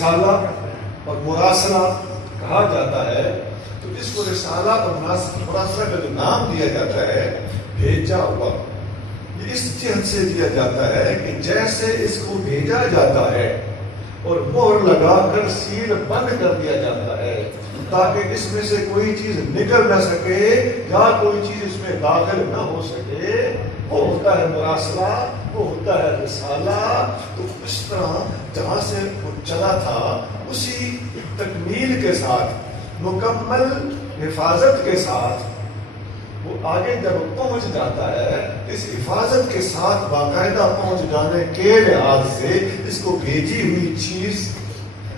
رسالہ اور مراسلہ کہا جاتا ہے، تو اس کو رسالہ اور مراسلہ کا جو نام دیا جاتا ہے بھیجا ہوا، یہ اس جہت سے دیا جاتا ہے کہ جیسے اس کو بھیجا جاتا ہے اور مہر لگا کر سیل بند کر دیا جاتا ہے تاکہ اس میں سے کوئی چیز نکل نہ سکے یا کوئی چیز اس میں داخل نہ ہو سکے، وہ ہوتا ہے مراسلہ، وہ ہوتا ہے رسالہ۔ تو اس طرح جہاں سے وہ چلا تھا اسی تکمیل کے ساتھ، مکمل حفاظت کے ساتھ وہ آگے جب پہنچ جاتا ہے، اس حفاظت کے ساتھ باقاعدہ پہنچ جانے کے لحاظ سے اس کو بھیجی ہوئی چیز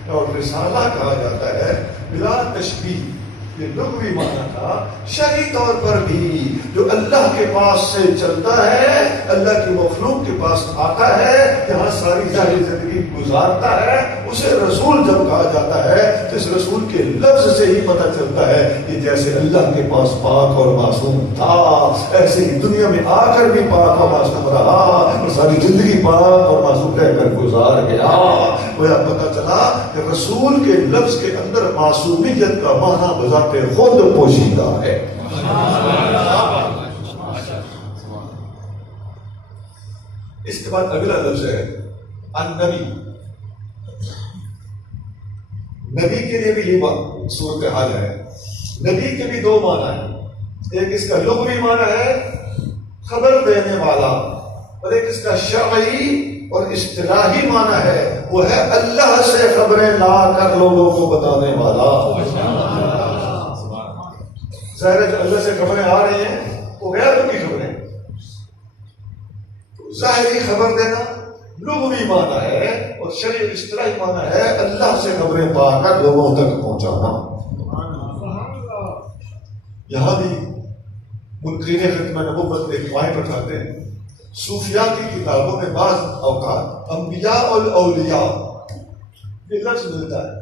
اور رسالہ کہا جاتا ہے بلا تشبیہ۔ یہ لغوی معنی تھا، شرعی طور پر بھی جو اللہ کے پاس سے چلتا ہے، اللہ کی مخلوق کے پاس آتا ہے، جہاں ساری ظاہری زندگی گزارتا ہے، اسے رسول جب کہا جاتا ہے تو اس رسول کے لفظ سے ہی پتہ چلتا ہے کہ جیسے اللہ کے پاس پاک اور معصوم تھا، ایسے ہی دنیا میں آ کر بھی پاک اور معصوم رہا اور ساری زندگی پاک اور معصوم رہ کر گزار گیا۔ وہ پتہ چلا کہ رسول کے لفظ کے اندر معصومیت کا معنی بذات خود پوشیدہ ہے۔ اس کے بعد اگلا لفظ ہے النبی۔ نبی کے لیے بھی یہ صورتحال ہے، نبی کے بھی دو معنی ہیں، ایک اس کا لغوی معنی ہے خبر دینے والا، اور ایک اس کا شرعی اور اصطلاحی معنی ہے، وہ ہے اللہ سے خبریں لا کر لوگوں کو بتانے والا۔ ظاہر ہے جو اللہ سے خبریں آ رہی ہیں وہ غیروں کی خبریں، ظاہری خبر دینا لغوی معنی ہے، اور شرعی اصطلاحی معنی ہے اللہ سے خبریں پا کر لوگوں تک پہنچانا۔ یہاں بھی منکرین ختم نبوت ایک پوائنٹ اٹھاتے ہیں، صوفیاء کی کتابوں میں بعض اوقات انبیاء اور اولیاء یہ لفظ ملتا ہے۔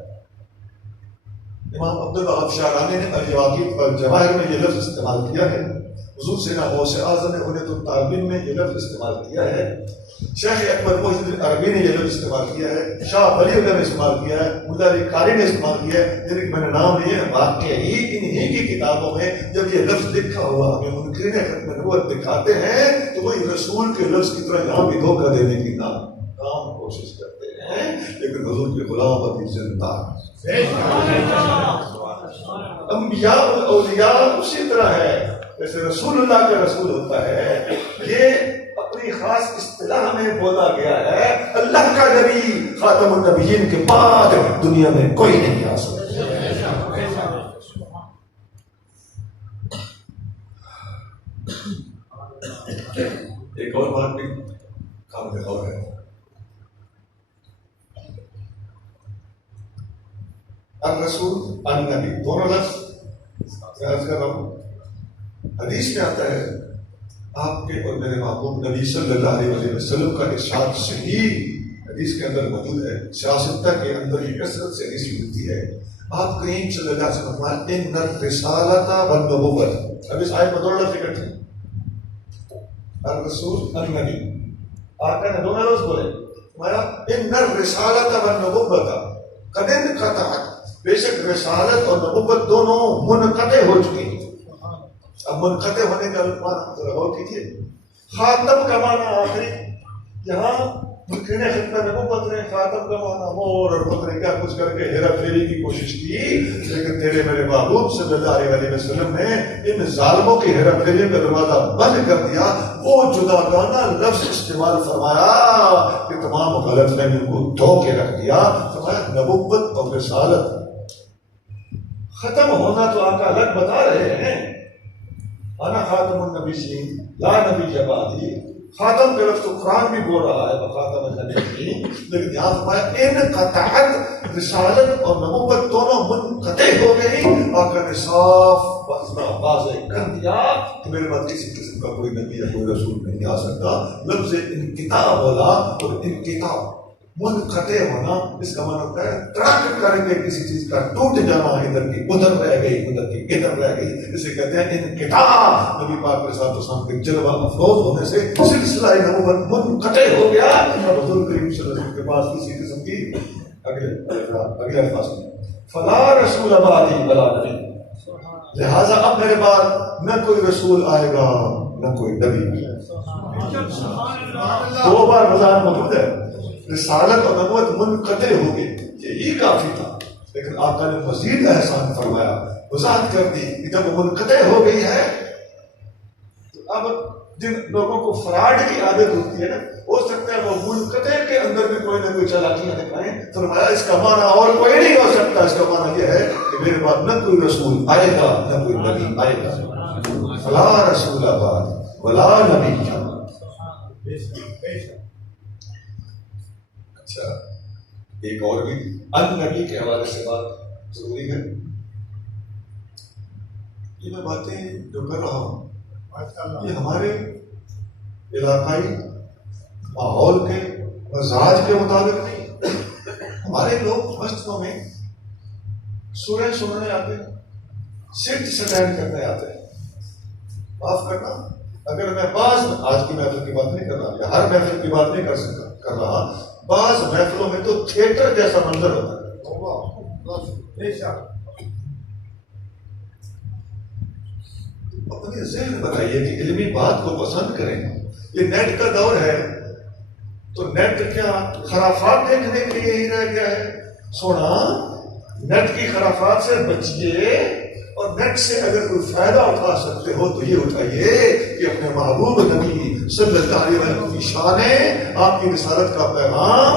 امام عبدالوہاب شعرانی نے الجواقیت والجواہر میں یہ لفظ استعمال کیا ہے، حضور سیدنا غوث اعظم نے عنایت الطالبین میں یہ لفظ استعمال کیا ہے، شیخ اکبر محی الدین عربی نے یہ لفظ استعمال کیا ہے، شاہ ولی اللہ نے استعمال کیا ہے، ملا علی قاری نے استعمال کیا ہے، جن کے میں نے نام لیے ہیں۔ واقعی انہی کی کتابوں میں جب یہ لفظ لکھا ہوا ہمیں منکرین ختم نبوت دکھاتے ہیں تو وہی رسول کے لفظ کی طرح یہاں بھی دھوکہ دینے کی ناکام کوشش کرتے ہیں، لیکن حضور کے غلام ابھی زندہ۔ انبیاء اور اولیاء اسی طرح ہے، جیسے رسول اللہ کا رسول ہوتا ہے، یہ اپنی خاص اصطلاح میں بولا گیا ہے، اللہ کا نبی خاتم النبیین کے بعد دنیا میں کوئی نہیں آ سکتا۔ ایک اور بات بھی قابل غور ہے، الرسول النبی دونوں لفظ عرض کر رہا ہوں، حدیث میں آتا ہے آپ کے اور میرے محبوب نبی صلی اللہ علیہ وسلم کا ارشاد صحیح حدیث کے اندر موجود ہے، سیاستہ کے اندر یہ کثرت سے حدیث ملتی ہے۔ آپ کریم صلی اللہ علیہ وسلم فرماتے ہیں ان الرسالۃ والنبوۃ، اب اس آیت میں دونوں لفظ اکٹھے ہیں، الرسول النبی، آقا نے دونوں لفظ بولے، فرمایا ان الرسالۃ والنبوۃ قد انقطعت، بے شک رسالت اور نبوت دونوں منقطع ہو چکی ہیں۔ اب منقطع ہونے کا معنی ذرا غور کیجیے، خاتم کا معنی آخری، یہاں منکرین ختم نبوت نے خاتم کا معنی مور اور پتر کیا کچھ کر کے ہیرا پھیری کی کوشش کی، لیکن تیرے میرے محبوب صلی اللہ علیہ وسلم نے ان ظالموں کی ہیرا پھیری کا دروازہ بند کر دیا، وہ جداگانہ لفظ استعمال فرمایا کہ تمام غلط فہمیوں کو دھو کے رکھ دیا، فرمایا نبوت اور رسالت ختم ہونا تو آقا الگ بتا رہے ہیں، انا خاتم النبیین لا نبی بعدی، خاتم کا لفظ تو قرآن بھی بول رہا ہے خاتم النبیین، لیکن یہاں فرمایا انقطعت، رسالت اور نبوت دونوں منقطع ہو گئی، آقا نے صاف واضح کر دیا کہ میرے بعد کسی قسم کا کوئی نبی یا کوئی رسول نہیں آ سکتا۔ لفظ انقطاع بولا، اور انقطاع منقطع ہونا اس کا معنی ہوتا ہے ترک کر کے کسی چیز کا ٹوٹ جانا، ادھر کی ادھر رہ گئی، ادھر کی ادھر رہ گئی، اسے کہتے ہیں انقطاع۔ نبی پاک کے ساتھ اسلام کے جلوہ افروز ہونے سے سلسلہ نبوت منقطع ہو گیا، اور حضور کریم صلی اللہ علیہ وسلم کے پاس کسی قسم کی اگلے الفاظ میں فلا رسول بعدی ولا نبی، لہذا اب میرے بعد نہ کوئی رسول آئے گا نہ کوئی نبی۔ دو بار وضاحت موجود ہے، رسالت اور نبوت منقطع ہو گئی، یہی کافی تھا، لیکن آقا نے مزید احسان فرمایا، وضاحت کر دی کہ جب وہ منقطع ہو گئی ہے تو اب جن لوگوں کو فراڈ کی عادت ہوتی ہے نا، ہو سکتا ہے وہ منقطع کے اندر بھی کوئی نہ کوئی چالاکیاں دکھائیں، فرمایا اس کا معنی اور کوئی نہیں ہو سکتا، اس کا معنی یہ ہے کہ میرے بعد نہ کوئی رسول آئے گا نہ کوئی نبی آئے گا، فلا رسول بعد ولا نبی۔ اچھا ایک اور بھی ان نبی کے حوالے سے بات ضروری ہے، یہ میں باتیں جو کر رہا ہوں یہ ہمارے علاقائی ماحول کے مزاج کے مطابق نہیں، ہمارے لوگ مسجدوں میں سورہ سننے آتے ہیں، سجد سٹینڈ کرنے آتے ہیں، معاف کرنا اگر میں بعض آج کی محفل کی بات نہیں کر رہا یا ہر محفل کی بات نہیں کر رہا، بعض محفلوں میں تو تھیٹر جیسا منظر ہوتا ہے۔ اپنی ذہن بنائیے کہ علمی بات کو پسند کریں، یہ نیٹ کا دور ہے تو نیٹ کیا خرافات دیکھنے کے لیے ہی رہ گیا ہے؟ سونا نیٹ کی خرافات سے بچیے، اور نیٹ سے اگر کوئی فائدہ اٹھا سکتے ہو تو یہ اٹھائیے کہ اپنے محبوب نبی صلی اللہ علیہ وسلم کی شان، آپ کی رسالت کا پیغام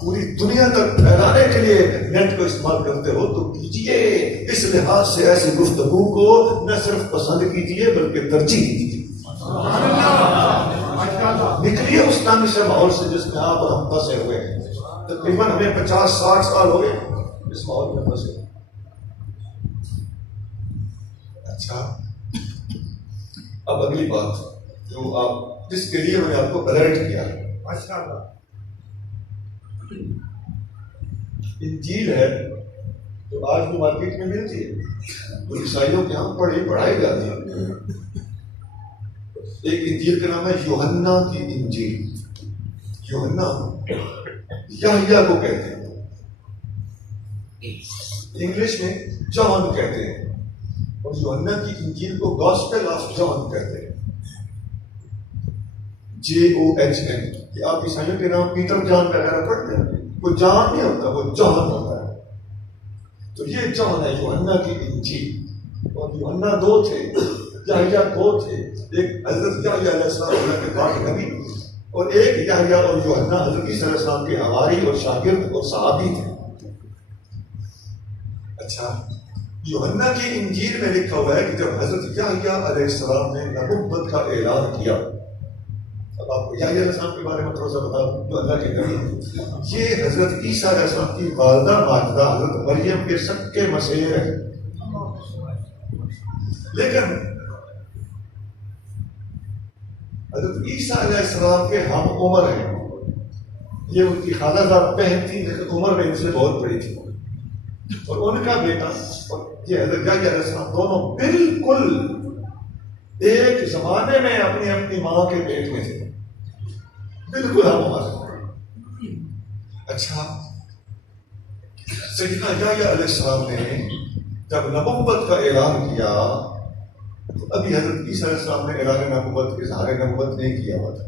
پوری دنیا تک پھیلانے کے لیے نیٹ کو استعمال کرتے ہو تو کیجیے، اس لحاظ سے ایسی گفتگو کو نہ صرف پسند کیجیے بلکہ ترجیح دیجیے۔ نکلیے اس تنگ سے ماحول سے جس میں آپ اور ہم پھنسے ہوئے ہیں، تقریباً ہمیں 50-60 سال ہو گئے اس ماحول میں پھنسے۔ اچھا اب اگلی بات جو آپ جس کے لیے میں نے آپ کو الرٹ کیا، انجیل ہے جو آج بھی مارکیٹ میں ملتی ہے، جو عیسائیوں کے یہاں پڑھائی جاتی ہے، ایک انجیل کا نام ہے یوحنا کی انجیل۔ یوحنا یحییٰ کو کہتے ہیں، انگلش میں جان کہتے ہیں، اور یوحنا کی انجیل کو گاسپل آف جان کہتے ہیں، JOHN۔ کہ آپ عیسائیوں کے نام پیٹر جان وغیرہ پڑھتے ہیں، وہ جان نہیں ہوتا، وہ جان ہوتا ہے، تو یہ جان ہے یوحنا کی انجیل۔ اور یوحنا 2 تھے، یحییٰ 2 تھے، ایک حضرت یحییٰ علیہ السلام اللہ کے پاک نبی، اور ایک یحییٰ اور یوحنا حضرت عیسیٰ علیہ السلام کے حواری اور شاگرد اور صحابی تھے۔ اچھا یوحنا کی انجیل میں لکھا ہوا ہے کہ جب حضرت یحییٰ علیہ السلام نے نبوت کا اعلان کیا، اب آپ کو یحییٰ علیہ السلام کے بارے میں تھوڑا سا بتا دوں جو اللہ کے نبی ہیں، یہ حضرت عیسیٰ علیہ السلام کی والدہ ماجدہ حضرت مریم کے سکے مسیح ہیں، لیکن حضرت عیسیٰ علیہ السلام کے ہم عمر ہیں، یہ ان کی خالہ زاد بہن تھی لیکن عمر میں ان سے بہت بڑی تھی، اور ان کا بیٹا اور یہ حضرت یحییٰ علیہ السلام دونوں بالکل ایک زمانے میں اپنی ماں کے پیٹ میں تھے، بالکل ہم عمر۔ اچھا سیدنا یحییٰ علیہ السلام نے جب نبوت کا اعلان کیا تو ابھی حضرت عیسیٰ علیہ السلام نے اعلان نبوت اظہار نبوت نہیں کیا ہوا تھا۔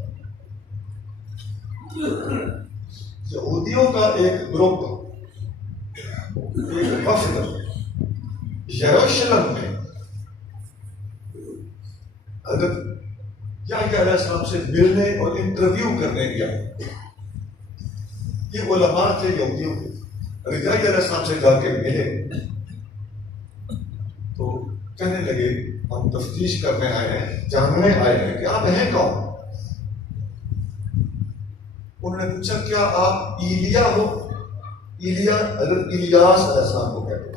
یہودیوں کا ایک گروپ، ایک وفد یروشلم میں حضرت یحییٰ علیہ السلام سے ملنے اور انٹرویو کرنے گیا۔ یہ علماء تھے یہودیوں کے، یحییٰ علیہ السلام سے جا کے ملے تو کہنے لگے ہم تفتیش کرنے آئے ہیں، جاننے آئے ہیں کہ آپ ہیں کون؟ انہوں نے پوچھا کیا آپ ایلیا ہو؟ ایلیا حضرت الیاس علیہ السلام کو کہتے ہیں۔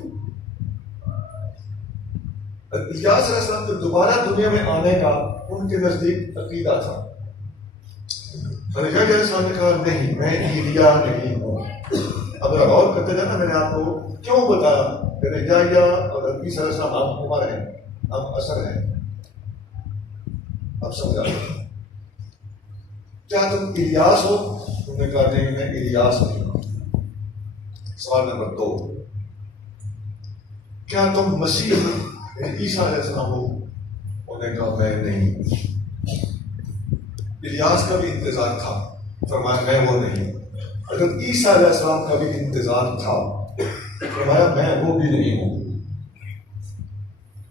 الیاس علیہ السلام جو دوبارہ دنیا میں آنے کا ان کے نزدیک عقیدہ تھا۔ یحییٰ علیہ السلام نے کہا نہیں، میں ایلیا نہیں ہوں۔ اب غور کرتے جانا، میں نے آپ کو کیوں بتایا کہ یحییٰ اور عیسیٰ علیہ السلام ہم عمر ہیں، ہم اثر ہیں، اب سمجھا کیا تم الیاس ہو؟ انہوں نے کہا نہیں، میں الیاس نہیں ہوں۔ سوال نمبر 2، کیا تم مسیح عیسیٰ علیہ السلام ہو؟ انہوں نے کہا میں نہیں۔ الیاس کا بھی انتظار تھا، فرمایا میں وہ نہیں۔ حضرت عیسیٰ علیہ السلام کا بھی انتظار تھا، فرمایا میں وہ بھی نہیں ہوں۔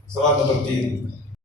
سوال نمبر 3،